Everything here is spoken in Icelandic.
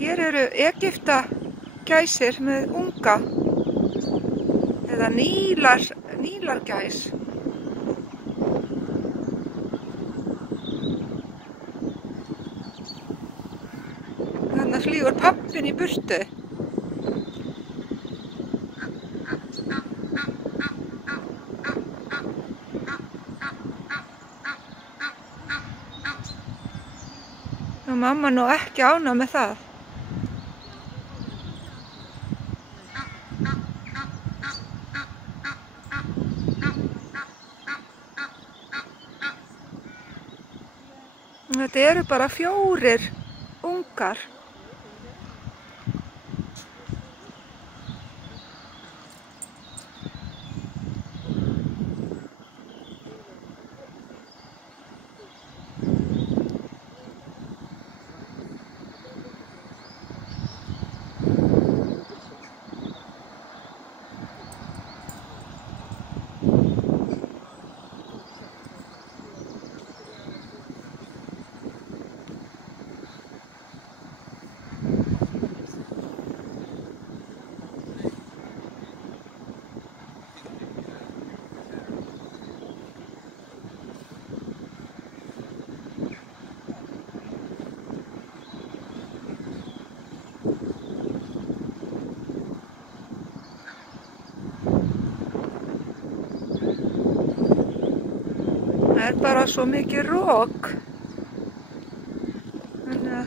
Hér eru Egyptagæsir með unga eða nílargæs. Þannig flýgur pabbinn í burtu. Og mamma nú ekki ánægð með það. Þetta eru bara 4 ungar. Það er bara svo mikið rok. Þannig að